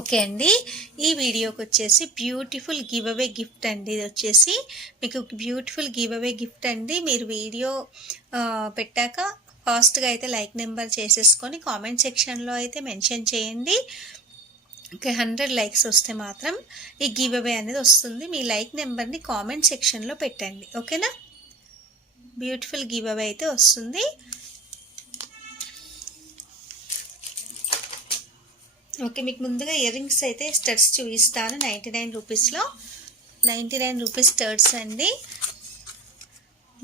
Okay అండి. ఈ వీడియోకి వచ్చేసి బ్యూటిఫుల్ గివ్ అవే గిఫ్ట్ అండి. ఇది వచ్చేసి మీకు బ్యూటిఫుల్ గివ్ అవే గిఫ్ట్ అండి. మీరు వీడియో పెట్టాక ఫాస్ట్గా అయితే లైక్ నెంబర్ చేసేసుకొని కామెంట్ సెక్షన్లో అయితే మెన్షన్ చేయండి. ఓకే, 100 లైక్స్ వస్తే మాత్రం ఈ గివ్ అవే అనేది వస్తుంది. మీ లైక్ నెంబర్ని కామెంట్ సెక్షన్లో పెట్టండి. ఓకేనా? బ్యూటిఫుల్ గివ్ అవే అయితే వస్తుంది. ఓకే, మీకు ముందుగా ఇయర్ రింగ్స్ అయితే స్టడ్స్ చూపిస్తాను. 99 రూపీస్లో 99 రూపీస్ స్టడ్స్ అండి.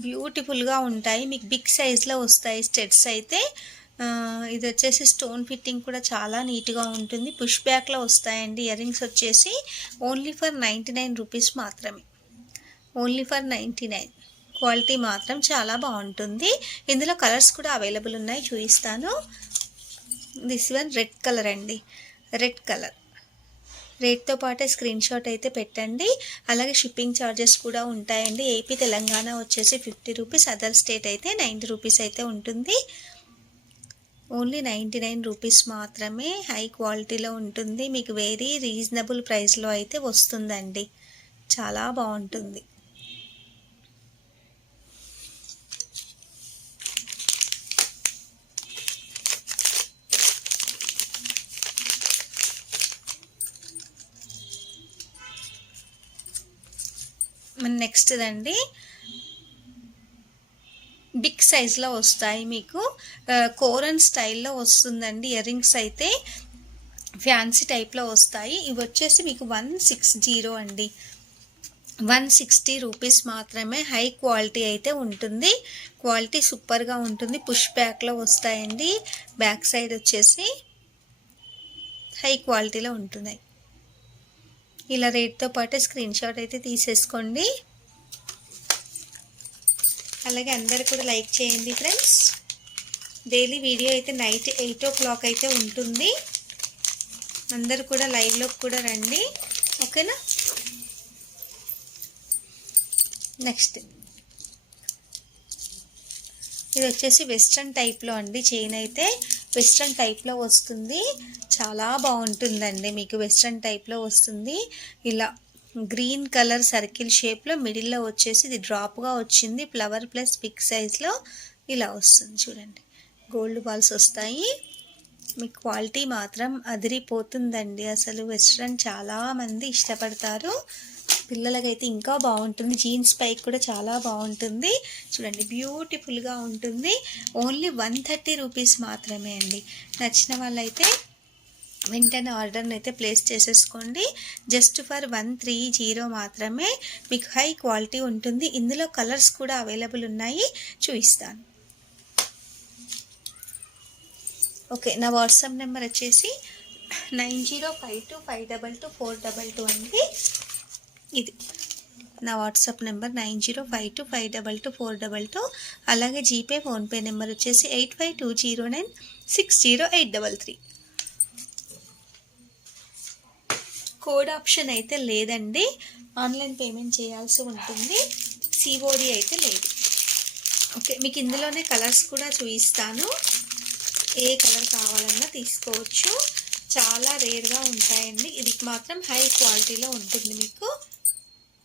బ్యూటిఫుల్గా ఉంటాయి, మీకు బిగ్ సైజ్లో వస్తాయి స్టడ్స్ అయితే. ఇది వచ్చేసి స్టోన్ ఫిట్టింగ్ కూడా చాలా నీట్గా ఉంటుంది. పుష్ బ్యాక్లో వస్తాయండి ఇయర్ రింగ్స్ వచ్చేసి. ఓన్లీ ఫర్ 99 రూపీస్ మాత్రమే. Only for 99. క్వాలిటీ మాత్రం చాలా బాగుంటుంది. ఇందులో కలర్స్ కూడా అవైలబుల్ ఉన్నాయి, చూపిస్తాను. దిస్ వన్ రెడ్ కలర్ అండి, రెడ్ కలర్. రేట్తో పాటే స్క్రీన్ షాట్ అయితే పెట్టండి. అలాగే షిప్పింగ్ ఛార్జెస్ కూడా ఉంటాయండి. ఏపీ తెలంగాణ వచ్చేసి 50 రూపీస్, అదర్ స్టేట్ అయితే 90 రూపీస్ అయితే ఉంటుంది. ఓన్లీ 99 రూపీస్ మాత్రమే. హై క్వాలిటీలో ఉంటుంది, మీకు వెరీ రీజనబుల్ ప్రైస్లో అయితే వస్తుందండి. చాలా బాగుంటుంది. నెక్స్ట్ దండి, బిగ్ సైజ్లో వస్తాయి మీకు. కోరన్ స్టైల్లో వస్తుందండి ఇయర్ రింగ్స్ అయితే. ఫ్యాన్సీ టైప్లో వస్తాయి. ఇవి వచ్చేసి మీకు 160 అండి. 160 రూపీస్ మాత్రమే. హై క్వాలిటీ అయితే ఉంటుంది, క్వాలిటీ సూపర్గా ఉంటుంది. పుష్ బ్యాక్లో వస్తాయండి. బ్యాక్ సైడ్ వచ్చేసి హై క్వాలిటీలో ఉంటున్నాయి. ఇలా రేట్తో పాటు స్క్రీన్ షాట్ అయితే తీసేసుకోండి. అలాగే అందరు కూడా లైక్ చేయండి ఫ్రెండ్స్. డైలీ వీడియో అయితే నైట్ 8 o'clock అయితే ఉంటుంది. అందరు కూడా లైవ్లోకి కూడా రండి. ఓకేనా? నెక్స్ట్ ఇది వచ్చేసి వెస్ట్రన్ టైప్లో అండి. చైన్ అయితే వెస్ట్రన్ టైప్లో వస్తుంది, చాలా బాగుంటుందండి. మీకు వెస్ట్రన్ టైప్లో వస్తుంది. ఇలా గ్రీన్ కలర్ సర్కిల్ షేప్లో మిడిల్లో వచ్చేసి ఇది డ్రాప్గా వచ్చింది. ఫ్లవర్ ప్లస్ బిగ్ సైజ్లో ఇలా వస్తుంది. చూడండి, గోల్డ్ బాల్స్ వస్తాయి. మీ క్వాలిటీ మాత్రం అదిరిపోతుందండి. అసలు వెస్ట్రన్ చాలామంది ఇష్టపడతారు. పిల్లలకైతే ఇంకా బాగుంటుంది. జీన్స్ పైకి కూడా చాలా బాగుంటుంది. చూడండి, బ్యూటిఫుల్గా ఉంటుంది. ఓన్లీ 130 రూపీస్ మాత్రమే అండి. నచ్చిన వాళ్ళైతే వెంటనే ఆర్డర్ని అయితే ప్లేస్ చేసేసుకోండి. జస్ట్ ఫర్ 130 మాత్రమే. మీకు హై క్వాలిటీ ఉంటుంది. ఇందులో కలర్స్ కూడా అవైలబుల్ ఉన్నాయి, చూపిస్తాను. ఓకే, నా వాట్సాప్ నెంబర్ వచ్చేసి 9052522422 అండి. ఇది నా వాట్సాప్ నెంబర్ 9052522422. అలాగే జీపే ఫోన్పే నెంబర్ వచ్చేసి 8520960833. కోడ్ ఆప్షన్ అయితే లేదండి, ఆన్లైన్ పేమెంట్ చేయాల్సి ఉంటుంది. సిఓడి అయితే లేదు. ఓకే, మీకు ఇందులోనే కలర్స్ కూడా చూపిస్తాను. ఏ కలర్ కావాలన్నా తీసుకోవచ్చు. చాలా రేర్గా ఉంటాయండి. ఇది మాత్రం హై క్వాలిటీలో ఉంటుంది. మీకు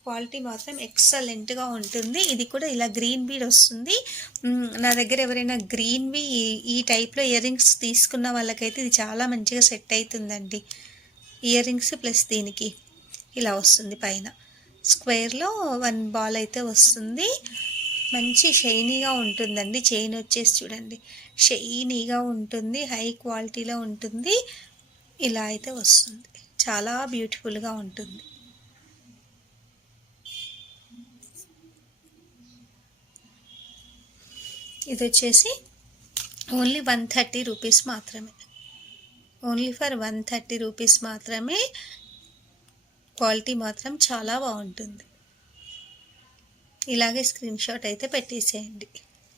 క్వాలిటీ మాత్రం ఎక్సలెంట్గా ఉంటుంది. ఇది కూడా ఇలా గ్రీన్ బీడ్ వస్తుంది. నా దగ్గర ఎవరైనా గ్రీన్వి ఈ టైప్లో ఇయర్ రింగ్స్ తీసుకున్న వాళ్ళకైతే ఇది చాలా మంచిగా సెట్ అవుతుందండి. ఇయర్ రింగ్స్ ప్లస్ దీనికి ఇలా వస్తుంది. పైన స్క్వేర్లో 1 బాల్ అయితే వస్తుంది. మంచి షైనీగా ఉంటుందండి. చైన్ వచ్చేసి చూడండి, షైనీగా ఉంటుంది, హై క్వాలిటీలో ఉంటుంది. ఇలా అయితే వస్తుంది, చాలా బ్యూటిఫుల్గా ఉంటుంది. ఇది వచ్చేసి ఓన్లీ 130 రూపీస్ మాత్రమే. ఓన్లీ ఫర్ 130 రూపీస్ మాత్రమే. క్వాలిటీ మాత్రం చాలా బాగుంటుంది. ఇలాగే స్క్రీన్ షాట్ అయితే పెట్టేసేయండి.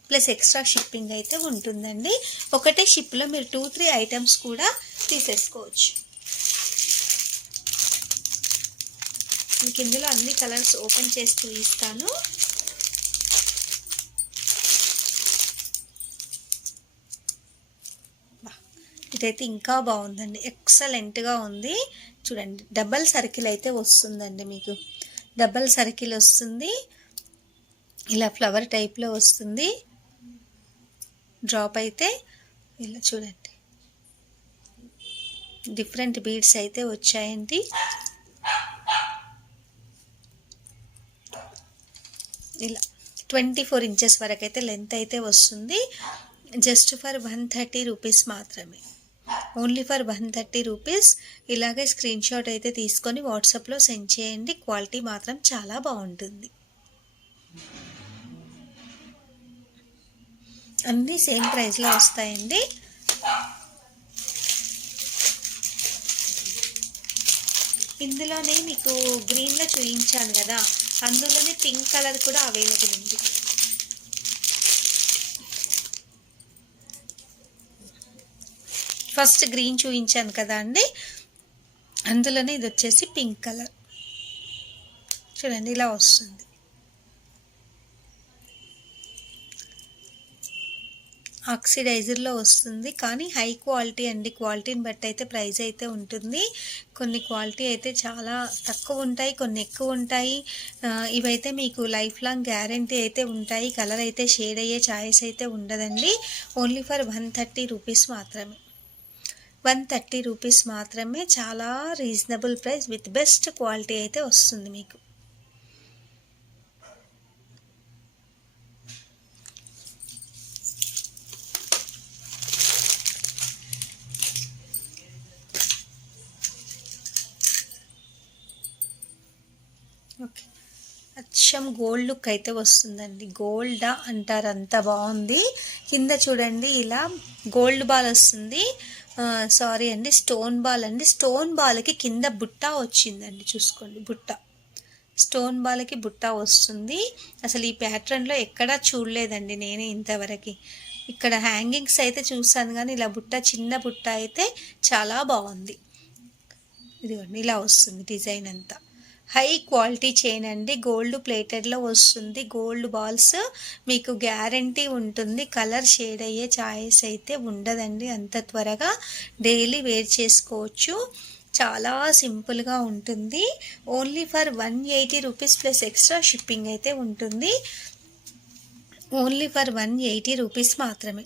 ప్లస్ ఎక్స్ట్రా షిప్పింగ్ అయితే ఉంటుందండి. ఒకటే షిప్లో మీరు 2-3 ఐటమ్స్ కూడా తీసేసుకోవచ్చు. మీకు ఇందులో అన్ని కలర్స్ ఓపెన్ చేసి చూపిస్తాను. ఇదైతే ఇంకా బాగుందండి, ఎక్సలెంట్గా ఉంది. చూడండి డబల్ సర్కిల్ అయితే వస్తుందండి, మీకు డబల్ సర్కిల్ వస్తుంది, ఇలా ఫ్లవర్ టైప్లో వస్తుంది. డ్రాప్ అయితే ఇలా చూడండి, డిఫరెంట్ బీడ్స్ అయితే వచ్చాయండి. ఇలా 24 ఇంచెస్ వరకు అయితే లెంత్ అయితే వస్తుంది. జస్ట్ ఫర్ 130 రూపీస్ మాత్రమే, ఓన్లీ ఫర్ 130 రూపీస్. ఇలాగే స్క్రీన్ షాట్ అయితే తీసుకొని వాట్సాప్లో సెండ్ చేయండి. క్వాలిటీ మాత్రం చాలా బాగుంటుంది. అన్నీ సేమ్ ప్రైస్లో వస్తాయండి. ఇందులోనే మీకు గ్రీన్లో చూపించాను కదా, అందులోనే పింక్ కలర్ కూడా అవైలబుల్ ఉంది. ఫస్ట్ గ్రీన్ చూపించాను కదా అండి, అందులోనే ఇది వచ్చేసి పింక్ కలర్. చూడండి ఇలా వస్తుంది. ఆక్సిడైజర్లో వస్తుంది, కానీ హై క్వాలిటీ అండి. క్వాలిటీని బట్టి అయితే ప్రైస్ అయితే ఉంటుంది. కొన్ని క్వాలిటీ అయితే చాలా తక్కువ ఉంటాయి, కొన్ని ఎక్కువ ఉంటాయి. ఇవైతే మీకు లైఫ్ లాంగ్ గ్యారంటీ అయితే ఉంటాయి. కలర్ అయితే షేడ్ అయ్యే ఛాయిస్ అయితే ఉండదండి. ఓన్లీ ఫర్ 130 రూపీస్ మాత్రమే, 130 రూపీస్ మాత్రమే. చాలా reasonable price with best quality అయితే వస్తుంది మీకు. ఓకే, అచ్చం గోల్డ్ లుక్ అయితే వస్తుందండి. గోల్డా అంటారు, అంత బాగుంది. కింద చూడండి ఇలా గోల్డ్ బాల్ వస్తుంది. సారీ అండి, స్టోన్ బాల్ అండి. స్టోన్ బాల్కి కింద బుట్ట వచ్చిందండి, చూసుకోండి బుట్ట. స్టోన్ బాల్కి బుట్ట వస్తుంది. అసలు ఈ ప్యాటర్న్లో ఎక్కడా చూడలేదండి నేనే ఇంతవరకు. ఇక్కడ హ్యాంగింగ్స్ అయితే చూసాను, కానీ ఇలా బుట్ట, చిన్న బుట్ట అయితే చాలా బాగుంది. ఇదిగోండి ఇలా వస్తుంది డిజైన్ అంతా. హై క్వాలిటీ చైన్ అండి, గోల్డ్ ప్లేటెడ్లో వస్తుంది. గోల్డ్ బాల్స్ మీకు గ్యారంటీ ఉంటుంది. కలర్ షేడ్ అయ్యే ఛాయిస్ అయితే ఉండదండి అంత త్వరగా. డైలీ వేర్ చేసుకోవచ్చు, చాలా సింపుల్గా ఉంటుంది. Only for 180 rupees plus extra shipping అయితే ఉంటుంది. ఓన్లీ ఫర్ 180 రూపీస్ మాత్రమే,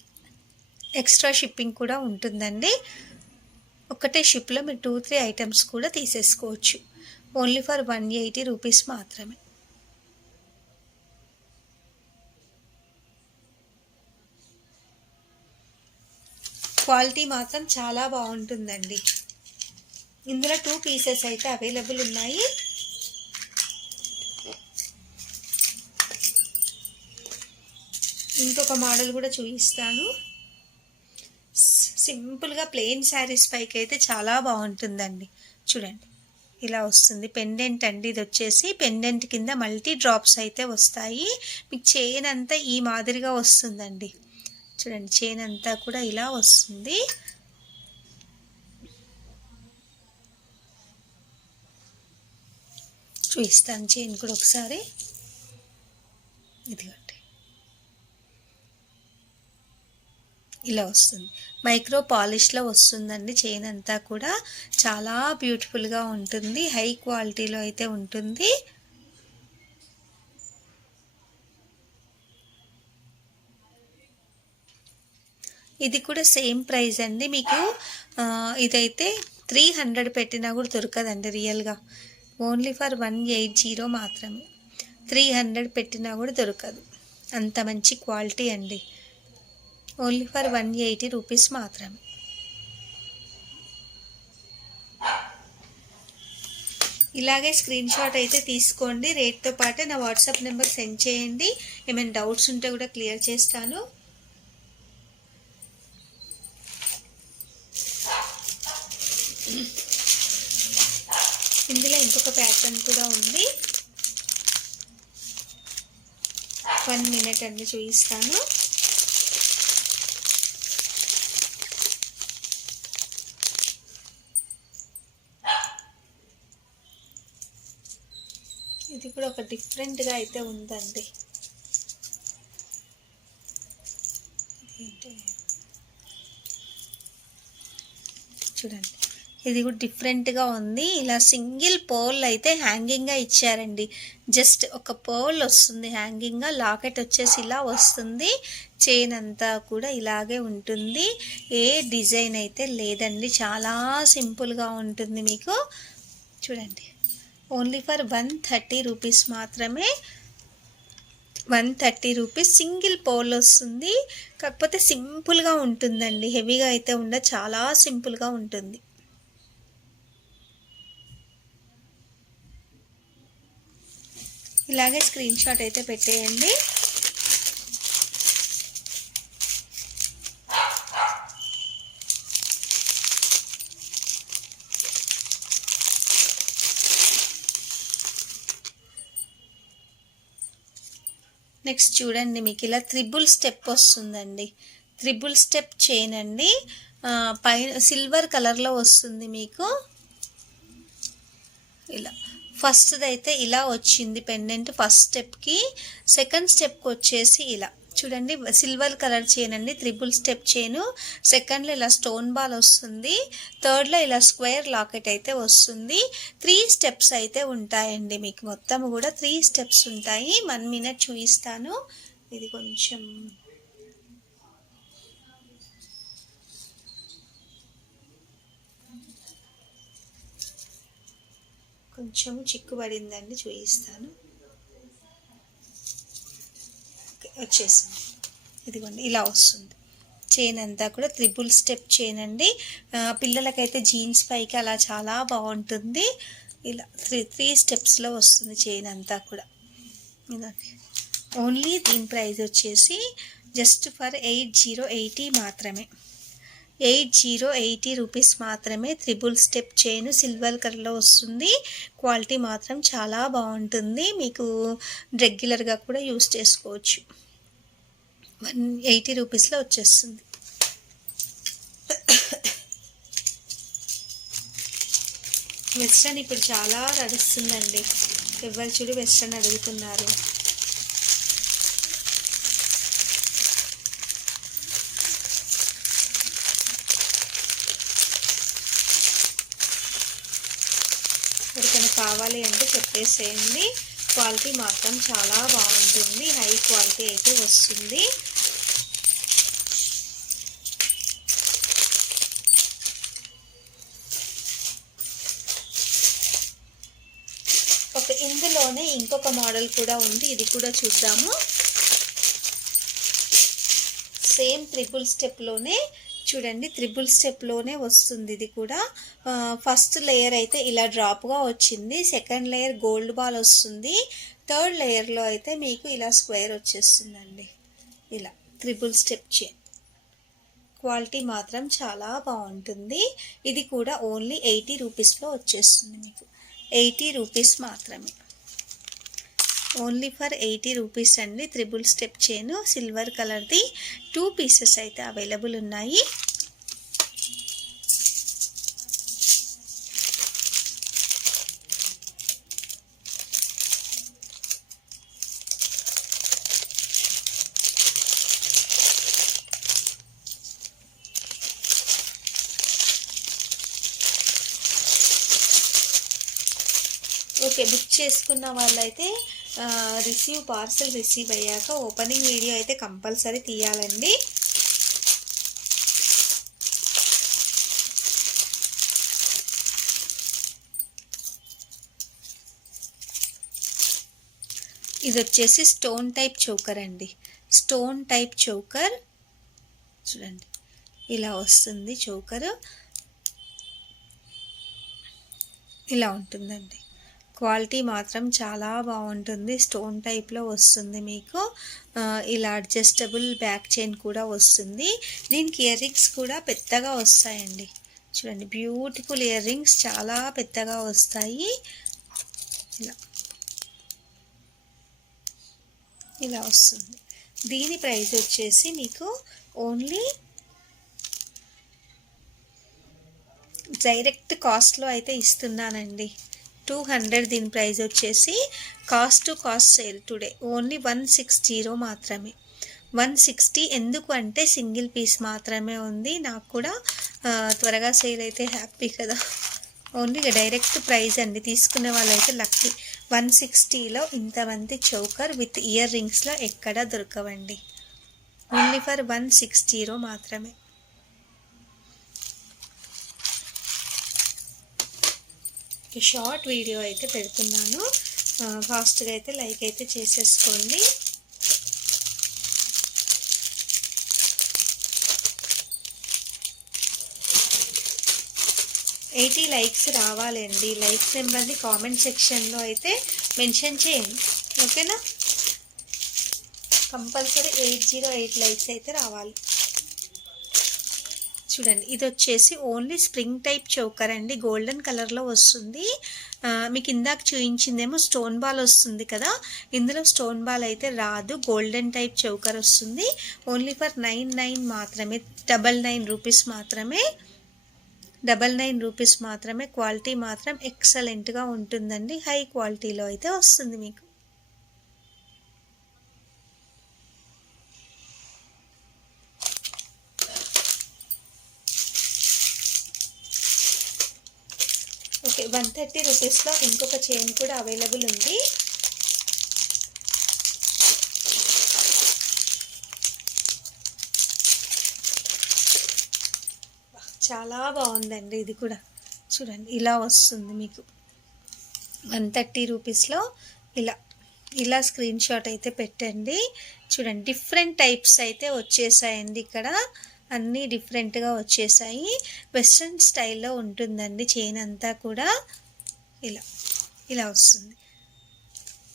ఎక్స్ట్రా షిప్పింగ్ కూడా ఉంటుందండి. ఒకటే షిప్లో మీరు 2-3 ఐటమ్స్ కూడా తీసేసుకోవచ్చు. ఓన్లీ ఫర్ 180 రూపీస్ మాత్రమే. క్వాలిటీ మాత్రం చాలా బాగుంటుందండి. ఇందులో 2 పీసెస్ అయితే అవైలబుల్ ఉన్నాయి. ఇంకొక మోడల్ కూడా చూపిస్తాను. సింపుల్గా ప్లెయిన్ శారీస్ పైకి అయితే చాలా బాగుంటుందండి. చూడండి ఇలా వస్తుంది. పెండెంట్ అండి, ఇది వచ్చేసి పెండెంట్ కింద మల్టీ డ్రాప్స్ అయితే వస్తాయి. మీకు చైన్ అంతా ఈ మాదిరిగా వస్తుందండి. చూడండి చైన్ అంతా కూడా ఇలా వస్తుంది. చూపిస్తాను చైన్ కూడా ఒకసారి. ఇదిగోండి ఇలా వస్తుంది. మైక్రో పాలిష్లో వస్తుందండి. చైన్ అంతా కూడా చాలా బ్యూటిఫుల్గా ఉంటుంది. హై క్వాలిటీలో అయితే ఉంటుంది. ఇది కూడా సేమ్ ప్రైస్ అండి. మీకు ఇదైతే 300 పెట్టినా కూడా దొరకదండి రియల్గా. ఓన్లీ ఫర్ 180 మాత్రమే. 300 పెట్టినా కూడా దొరకదు, అంత మంచి క్వాలిటీ అండి. ఓన్లీ ఫర్ 180 రూపీస్ మాత్రమే. ఇలాగే స్క్రీన్ షాట్ అయితే తీసుకోండి. రేట్తో పాటే నా వాట్సాప్ నెంబర్ సెండ్ చేయండి. ఏమైనా డౌట్స్ ఉంటే కూడా క్లియర్ చేస్తాను. ఇందులో ఇంకొక ప్యాటర్న్ కూడా ఉంది. 1 మినిట్ అండి చూపిస్తాను. ఇది కూడా ఒక డిఫరెంట్గా అయితే ఉందండి. చూడండి, ఇది కూడా డిఫరెంట్గా ఉంది. ఇలా సింగిల్ పర్ల్ అయితే హ్యాంగింగ్గా ఇచ్చారండి. జస్ట్ ఒక పర్ల్ వస్తుంది హ్యాంగింగ్గా, లాకెట్ వచ్చేసి ఇలా వస్తుంది. చైన్ అంతా కూడా ఇలాగే ఉంటుంది. ఏ డిజైన్ అయితే లేదండి, చాలా సింపుల్గా ఉంటుంది మీకు. చూడండి, ఓన్లీ ఫర్ 130 రూపీస్ మాత్రమే. 130 రూపీస్ సింగిల్ పర్ల్ వస్తుంది. కాకపోతే సింపుల్గా ఉంటుందండి, హెవీగా అయితే ఉండదు, చాలా సింపుల్గా ఉంటుంది. ఇలాగే స్క్రీన్ షాట్ అయితే పెట్టేయండి. నెక్స్ట్ చూడండి, మీకు ఇలా త్రిబుల్ స్టెప్ వస్తుందండి. త్రిబుల్ స్టెప్ చైన్ అండి. పైన సిల్వర్ కలర్లో వస్తుంది మీకు. ఇలా ఫస్ట్ది అయితే ఇలా వచ్చింది పెండెంట్ ఫస్ట్ స్టెప్కి. సెకండ్ స్టెప్కి వచ్చేసి ఇలా చూడండి, సిల్వర్ కలర్ చైన్ అండి, త్రిబుల్ స్టెప్ చైను. సెకండ్లో ఇలా స్టోన్ బాల్ వస్తుంది. థర్డ్లో ఇలా స్క్వేర్ లాకెట్ అయితే వస్తుంది. 3 స్టెప్స్ అయితే ఉంటాయండి మీకు. మొత్తం కూడా 3 స్టెప్స్ ఉంటాయి. 1 మినిట్ చూపిస్తాను. ఇది కొంచెం చిక్కుబడిందండి, చూపిస్తాను. వచ్చేసింది. ఇదిగోండి, ఇలా వస్తుంది చైన్ అంతా కూడా. త్రిబుల్ స్టెప్ చైన్ అండి. పిల్లలకైతే జీన్స్ పైకి అలా చాలా బాగుంటుంది. ఇలా 3 స్టెప్స్లో వస్తుంది చైన్ అంతా కూడా. ఇదండి, ఓన్లీ దీని ప్రైస్ వచ్చేసి జస్ట్ ఫర్ 8080 మాత్రమే. 8080 రూపీస్ మాత్రమే. త్రిబుల్ స్టెప్ చైన్ సిల్వర్ కలర్లో వస్తుంది. క్వాలిటీ మాత్రం చాలా బాగుంటుంది. మీకు రెగ్యులర్గా కూడా యూస్ చేసుకోవచ్చు. 180 రూపీస్లో వచ్చేస్తుంది. వెస్ట్రన్ ఇప్పుడు చాలా నడుస్తుందండి. ఎవరు చూడు వెస్ట్రన్ అడుగుతున్నారు. ఎవరికైనా కావాలి అంటే చెప్పేసేయండి. క్వాలిటీ మాత్రం చాలా బాగుంటుంది. హై క్వాలిటీ అయితే వస్తుంది. ఇందులోనే ఇంకొక మోడల్ కూడా ఉంది, ఇది కూడా చూద్దాము. సేమ్ త్రిబుల్ స్టెప్లోనే చూడండి, త్రిబుల్ స్టెప్లోనే వస్తుంది ఇది కూడా. ఫస్ట్ లేయర్ అయితే ఇలా డ్రాప్గా వచ్చింది. సెకండ్ లేయర్ గోల్డ్ బాల్ వస్తుంది. థర్డ్ లేయర్లో అయితే మీకు ఇలా స్క్వేర్ వచ్చేస్తుందండి. ఇలా త్రిబుల్ స్టెప్ చైన్. క్వాలిటీ మాత్రం చాలా బాగుంటుంది. ఇది కూడా ఓన్లీ 80 రూపీస్లో వచ్చేస్తుంది మీకు. 80 రూపీస్ మాత్రమే. ఓన్లీ ఫర్ 80 రూపీస్ అండి. త్రిబుల్ స్టెప్ చైన్ సిల్వర్ కలర్ది 2 పీసెస్ అయితే అవైలబుల్ ఉన్నాయి. ఓకే, బుక్ చేసుకున్న వాళ్ళైతే పార్సల్ రిసీవ్ అయ్యాక ఓపెనింగ్ వీడియో అయితే కంపల్సరీ తీయాలండి. ఇది వచ్చేసి స్టోన్ టైప్ చోకర్ అండి. స్టోన్ టైప్ చోకర్ చూడండి, ఇలా వస్తుంది చోకర్. ఇలా ఉంటుందండి. క్వాలిటీ మాత్రం చాలా బాగుంటుంది. స్టోన్ టైప్లో వస్తుంది మీకు. ఇలా అడ్జస్టబుల్ బ్యాక్ చైన్ కూడా వస్తుంది. దీనికి ఇయర్ రింగ్స్ కూడా పెద్దగా వస్తాయండి. చూడండి, బ్యూటిఫుల్ ఇయర్ రింగ్స్ చాలా పెద్దగా వస్తాయి. ఇలా వస్తుంది. దీని ప్రైస్ వచ్చేసి మీకు ఓన్లీ డైరెక్ట్ కాస్ట్లో అయితే ఇస్తున్నానండి. 200. దీని ప్రైస్ వచ్చేసి cost to cost sale today only 160 మాత్రమే. 160 ఎందుకు అంటే సింగిల్ పీస్ మాత్రమే ఉంది. నాకు కూడా త్వరగా సేల్ అయితే హ్యాపీ కదా. ఓన్లీ డైరెక్ట్ ప్రైస్ అండి, తీసుకునే వాళ్ళైతే లక్కీ. 160లో ఇంతమంది చౌకర్ విత్ ఇయర్ రింగ్స్లో ఎక్కడా దొరకవండి. ఓన్లీ ఫర్ 160 మాత్రమే. షార్ట్ వీడియో అయితే పెడుతున్నాను, ఫాస్ట్గా అయితే లైక్ అయితే చేసేసుకోండి. ఎయిటీ లైక్స్ రావాలండి. లైక్స్ నెంబర్ని కామెంట్ సెక్షన్లో అయితే మెన్షన్ చేయండి, ఓకేనా. కంపల్సరీ 808 లైక్స్ అయితే రావాలి. చూడండి, ఇది వచ్చేసి ఓన్లీ స్ప్రింగ్ టైప్ చోకర్ అండి, గోల్డెన్ కలర్లో వస్తుంది. మీకు ఇందాక చూపించిందేమో స్టోన్ బాల్ వస్తుంది కదా, ఇందులో స్టోన్ బాల్ అయితే రాదు, గోల్డెన్ టైప్ చోకర్ వస్తుంది. ఓన్లీ ఫర్ 99 మాత్రమే, 99 రూపీస్ మాత్రమే, 99 రూపీస్ మాత్రమే. క్వాలిటీ మాత్రం ఎక్సలెంట్గా ఉంటుందండి, హై క్వాలిటీలో అయితే వస్తుంది మీకు. ఓకే, 130 రూపీస్లో ఇంకొక చైన్ కూడా అవైలబుల్ ఉంది. చాలా బాగుందండి ఇది కూడా. చూడండి, ఇలా వస్తుంది మీకు 130 రూపీస్లో. ఇలా స్క్రీన్ షాట్ అయితే పెట్టండి. చూడండి, డిఫరెంట్ టైప్స్ అయితే వచ్చేసాయండి ఇక్కడ, అన్నీ డిఫరెంట్గా వచ్చేసాయి. వెస్ట్రన్ స్టైల్లో ఉంటుందండి చైన్ అంతా కూడా. ఇలా వస్తుంది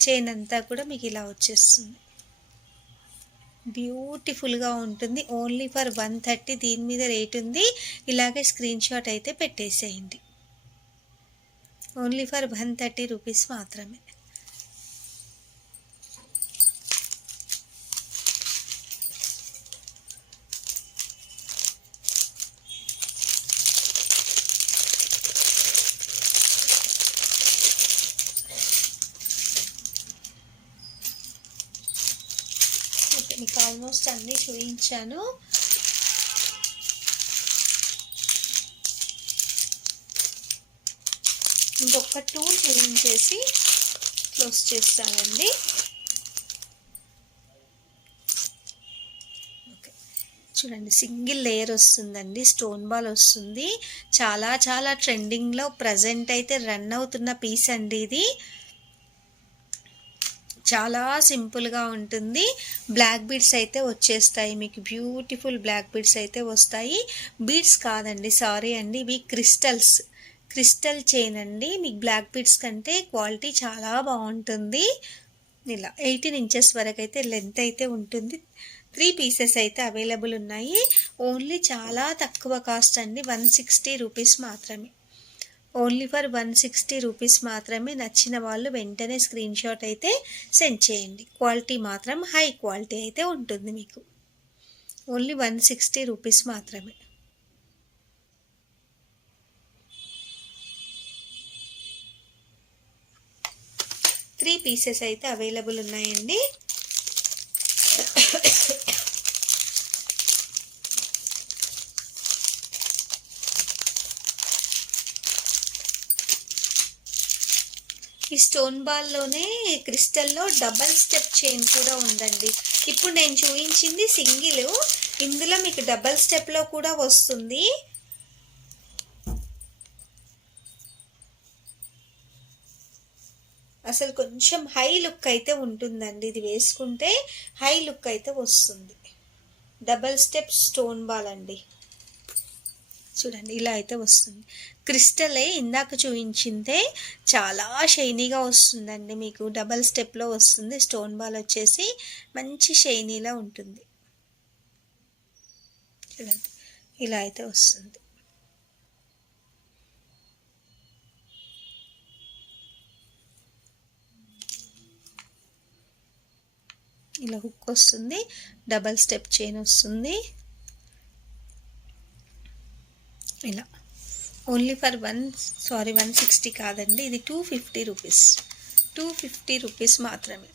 చైన్ అంతా కూడా, మీకు ఇలా వచ్చేస్తుంది, బ్యూటిఫుల్గా ఉంటుంది. ఓన్లీ ఫర్ 130, దీని మీద రేట్ ఉంది. ఇలాగే స్క్రీన్ షాట్ అయితే పెట్టేసేయండి. ఓన్లీ ఫర్ 130 రూపీస్ మాత్రమే. మీకు ఆల్మోస్ట్ అన్నీ చూపించాను. ఇంకొక 2 చూపించేసి క్లోజ్ చేస్తానండి. ఓకే, చూడండి, సింగిల్ లేయర్ వస్తుందండి, స్టోన్ బాల్ వస్తుంది. చాలా ట్రెండింగ్లో ప్రజెంట్ అయితే రన్ అవుతున్న పీస్ అండి ఇది. చాలా సింపుల్గా ఉంటుంది. బ్లాక్ బీడ్స్ అయితే వచ్చేస్తాయి మీకు, బ్యూటిఫుల్ బ్లాక్ బీడ్స్ అయితే వస్తాయి. బీడ్స్ కాదండి, సారీ అండి, ఇవి క్రిస్టల్ చైన్ అండి. మీకు బ్లాక్ బీడ్స్ కంటే క్వాలిటీ చాలా బాగుంటుంది. ఇలా 18 ఇంచెస్ వరకు అయితే లెంత్ అయితే ఉంటుంది. 3 పీసెస్ అయితే అవైలబుల్ ఉన్నాయి. ఓన్లీ చాలా తక్కువ కాస్ట్ అండి, 160 రూపీస్ మాత్రమే. ఓన్లీ ఫర్ 160 రూపీస్ మాత్రమే. నచ్చిన వాళ్ళు వెంటనే స్క్రీన్ షాట్ అయితే సెండ్ చేయండి. క్వాలిటీ మాత్రం హై క్వాలిటీ అయితే ఉంటుంది మీకు. ఓన్లీ 160 రూపీస్ మాత్రమే. త్రీ పీసెస్ అయితే అవైలబుల్ ఉన్నాయండి. ఈ స్టోన్ బాల్లోనే క్రిస్టల్లో డబల్ స్టెప్ చైన్ కూడా ఉందండి. ఇప్పుడు నేను చూపించింది సింగిల్, ఇందులో మీకు డబల్ స్టెప్లో కూడా వస్తుంది. అసలు కొంచెం హై లుక్ అయితే ఉంటుందండి, ఇది వేసుకుంటే హై లుక్ అయితే వస్తుంది. డబల్ స్టెప్ స్టోన్ బాల్ అండి, చూడండి ఇలా అయితే వస్తుంది. క్రిస్టలే ఇందాక చూపించిందే చాలా షైనీగా వస్తుందండి మీకు. డబల్ స్టెప్లో వస్తుంది. స్టోన్ బాల్ వచ్చేసి మంచి షైనీలా ఉంటుంది. చూడండి ఇలా అయితే వస్తుంది. ఇలా హుక్ వస్తుంది, డబల్ స్టెప్ చైన్ వస్తుంది. ఇలా ఓన్లీ ఫర్ 160 కాదండి, ఇది 250 రూపీస్. 250 రూపీస్ మాత్రమే.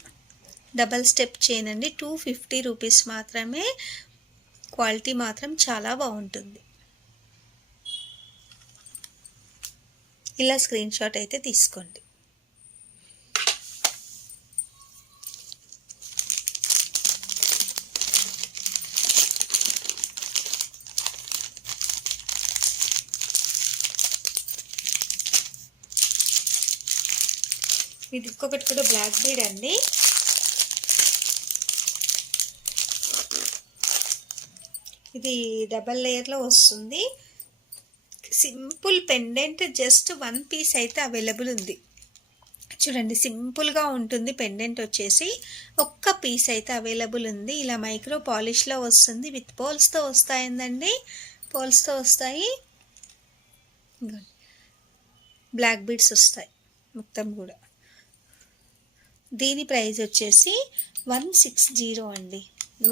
డబల్ స్టెప్ చైన్ అండి, 250 రూపీస్ మాత్రమే. క్వాలిటీ మాత్రం చాలా బాగుంటుంది. ఇలా స్క్రీన్ షాట్ అయితే తీసుకోండి. ఇది ఇంకొకటి కూడా బ్లాక్ బీడ్ అండి. ఇది డబల్ లేయర్లో వస్తుంది. సింపుల్ పెండెంట్, జస్ట్ 1 పీస్ అయితే అవైలబుల్ ఉంది. చూడండి సింపుల్గా ఉంటుంది. పెండెంట్ వచ్చేసి ఒక్క పీస్ అయితే అవైలబుల్ ఉంది. ఇలా మైక్రో పాలిష్లో వస్తుంది. విత్ పోల్స్తో వస్తాయండి, పోల్స్తో వస్తాయి. బ్లాక్ బీడ్స్ వస్తాయి మొత్తం కూడా. దీని ప్రైస్ వచ్చేసి 160 అండి.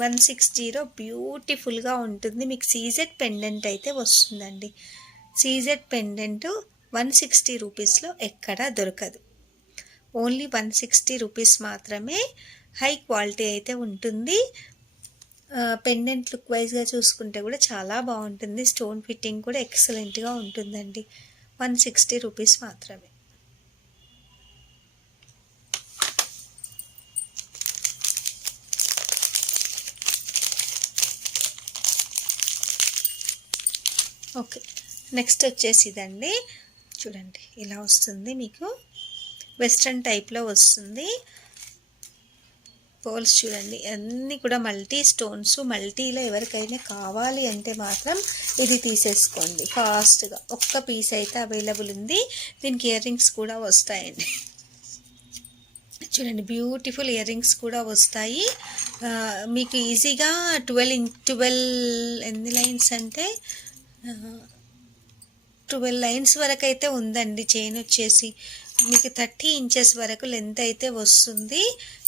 160 బ్యూటిఫుల్గా ఉంటుంది. మీకు సీజెడ్ పెండెంట్ అయితే వస్తుందండి. సీజెడ్ పెండెంట్ 160 రూపీస్లో ఎక్కడా దొరకదు. ఓన్లీ 160 రూపీస్ మాత్రమే. హై క్వాలిటీ అయితే ఉంటుంది. పెండెంట్ లుక్ వైజ్గా చూసుకుంటే కూడా చాలా బాగుంటుంది. స్టోన్ ఫిట్టింగ్ కూడా ఎక్సలెంట్గా ఉంటుందండి. 160 రూపీస్ మాత్రమే. ఓకే, నెక్స్ట్ వచ్చేసి ఇదండి. చూడండి ఇలా వస్తుంది. మీకు వెస్ట్రన్ టైప్లో వస్తుంది. పోల్స్ చూడండి అన్నీ కూడా మల్టీ స్టోన్స్. మల్టీలో ఎవరికైనా కావాలి అంటే మాత్రం ఇది తీసేసుకోండి ఫాస్ట్గా. ఒక్క పీస్ అయితే అవైలబుల్ ఉంది. దీనికి ఇయర్ రింగ్స్ కూడా వస్తాయండి. చూడండి బ్యూటిఫుల్ ఇయర్ రింగ్స్ కూడా వస్తాయి. మీకు ఈజీగా 12 ఎన్ని లైన్స్ అంటే 12 లైన్స్ వరకు అయితే ఉందండి. చైన్ వచ్చేసి మీకు 30 ఇంచెస్ వరకు లెంత్ అయితే వస్తుంది.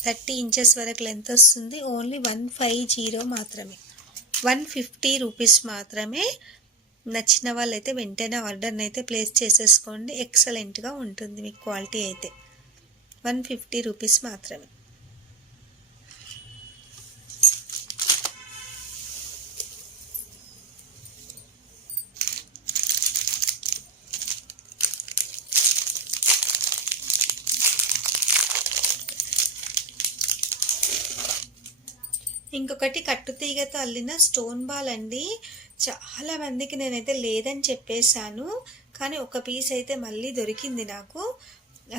30 ఇంచెస్ వరకు లెంత్ వస్తుంది. ఓన్లీ 150 మాత్రమే, 150 రూపీస్ మాత్రమే. నచ్చిన వాళ్ళైతే వెంటనే ఆర్డర్ని అయితే ప్లేస్ చేసేసుకోండి. ఎక్సలెంట్గా ఉంటుంది మీకు క్వాలిటీ అయితే. 150 రూపీస్ మాత్రమే. ఇంకొకటి కట్టుతీగతో అల్లిన స్టోన్ బాల్ అండి. చాలా మందికి నేనైతే లేదని చెప్పేశాను, కానీ ఒక పీస్ అయితే మళ్ళీ దొరికింది నాకు.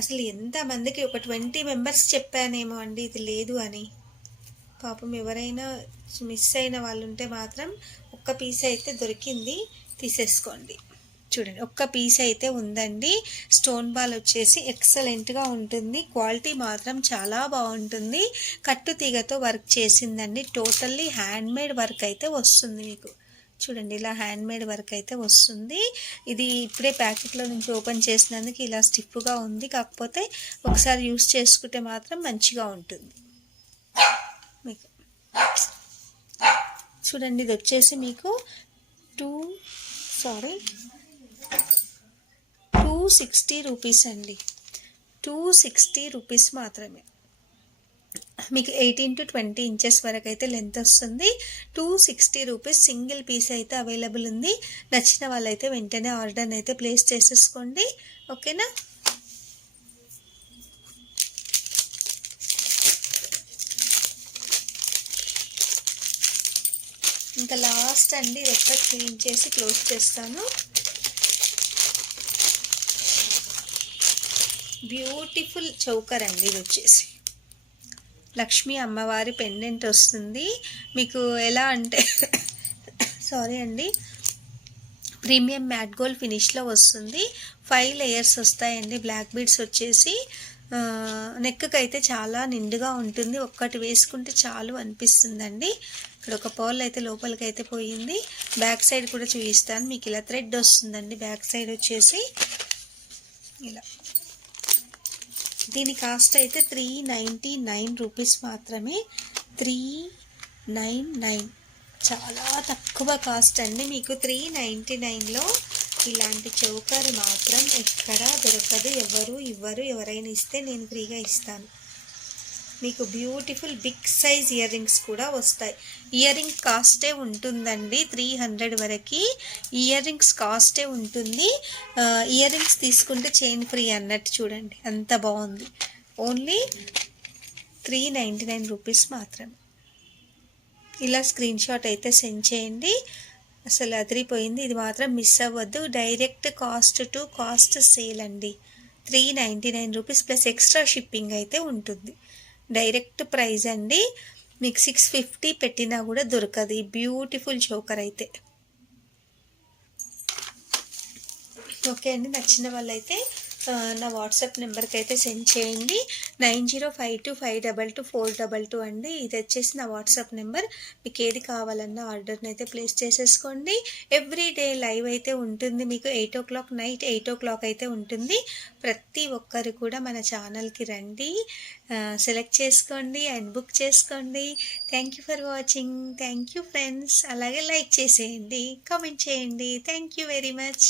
అసలు ఎంతమందికి, ఒక 20 మెంబర్స్ చెప్పానేమో అండి ఇది లేదు అని. పాపం ఎవరైనా మిస్ అయిన వాళ్ళు ఉంటే మాత్రం ఒక్క పీస్ అయితే దొరికింది, తీసేసుకోండి. చూడండి ఒక్క పీస్ అయితే ఉందండి. స్టోన్ బాల్ వచ్చేసి ఎక్సలెంట్గా ఉంటుంది. క్వాలిటీ మాత్రం చాలా బాగుంటుంది. కట్టు తీగతో వర్క్ చేసిందండి. టోటల్లీ హ్యాండ్మేడ్ వర్క్ అయితే వస్తుంది మీకు. చూడండి ఇలా హ్యాండ్మేడ్ వర్క్ అయితే వస్తుంది. ఇది ఇప్పుడే ప్యాకెట్లో నుంచి ఓపెన్ చేసినందుకు ఇలా స్టిఫ్గా ఉంది. కాకపోతే ఒకసారి యూస్ చేసుకుంటే మాత్రం మంచిగా ఉంటుంది మీకు. చూడండి ఇది వచ్చేసి మీకు 260 రూపీస్ అండి. 260 రూపీస్ మాత్రమే. మీకు 18 to 20 ఇంచెస్ వరకు అయితే లెంత్ వస్తుంది. 260 రూపీస్. సింగిల్ పీస్ అయితే అవైలబుల్ ఉంది. నచ్చిన వాళ్ళైతే వెంటనే ఆర్డర్ని అయితే ప్లేస్ చేసేసుకోండి. ఓకేనా. ఇంకా లాస్ట్ అండి, ఇది ఒక్కటి క్లీన్ చేసి క్లోజ్ చేస్తాను. బ్యూటిఫుల్ చౌకర్ అండి. ఇది వచ్చేసి లక్ష్మీ అమ్మవారి పెండెంట్ వస్తుంది మీకు. ఎలా అంటే సారీ అండి, ప్రీమియం మ్యాట్ గోల్డ్ ఫినిష్లో వస్తుంది. 5 లేయర్స్ వస్తాయండి. బ్లాక్ బీడ్స్ వచ్చేసి నెక్కి అయితే చాలా నిండుగా ఉంటుంది. ఒక్కటి వేసుకుంటే చాలు అనిపిస్తుందండి. ఇక్కడ ఒక పర్ల్ అయితే లోపలికి అయితే పోయింది. బ్యాక్ సైడ్ కూడా చూపిస్తాను మీకు. ఇలా థ్రెడ్ వస్తుందండి బ్యాక్ సైడ్ వచ్చేసి ఇలా. దీని కాస్ట్ అయితే 399 రూపీస్ మాత్రమే. 399 చాలా తక్కువ కాస్ట్ అండి. మీకు 399లో ఇలాంటి చౌకర్ మాత్రం ఎక్కడా దొరకదు. ఎవరు ఇవ్వరు. ఎవరైనా ఇస్తే నేను ఫ్రీగా ఇస్తాను. మీకు beautiful big size earrings కూడా వస్తాయి. ఇయర్ రింగ్ కాస్టే ఉంటుందండి 300 వరకు ఇయర్ రింగ్స్ కాస్టే ఉంటుంది. ఇయర్ రింగ్స్ తీసుకుంటే చైన్ ఫ్రీ అన్నట్టు చూడండి, అంత బాగుంది. ఓన్లీ 399 రూపీస్ మాత్రమే. ఇలా స్క్రీన్ షాట్ అయితే సెండ్ చేయండి. అసలు అదిరిపోయింది. ఇది మాత్రం మిస్ అవ్వద్దు. Direct cost to cost sale అండి. 399 రూపీస్ ప్లస్ ఎక్స్ట్రా షిప్పింగ్ అయితే ఉంటుంది. డైరెక్ట్ ప్రైస్ అండి. మీకు 650 పెట్టినా కూడా దొరకదు ఈ బ్యూటిఫుల్ చోకర్ అయితే. ఓకే అండి, నచ్చిన వాళ్ళైతే నా వాట్సాప్ నెంబర్కి అయితే సెండ్ చేయండి. 9052522422 అండి. ఇది వచ్చేసి నా వాట్సాప్ నెంబర్. మీకు ఏది కావాలన్నా ఆర్డర్ని అయితే ప్లేస్ చేసేసుకోండి. ఎవ్రీ డే లైవ్ అయితే ఉంటుంది. మీకు 8 o'clock నైట్ 8 o'clock అయితే ఉంటుంది. ప్రతి ఒక్కరు కూడా మన ఛానల్కి రండి, సెలెక్ట్ చేసుకోండి అండ్ బుక్ చేసుకోండి. Thank you for watching. Thank you friends. అలాగే లైక్ చేసేయండి, కామెంట్ చేయండి. Thank you very much.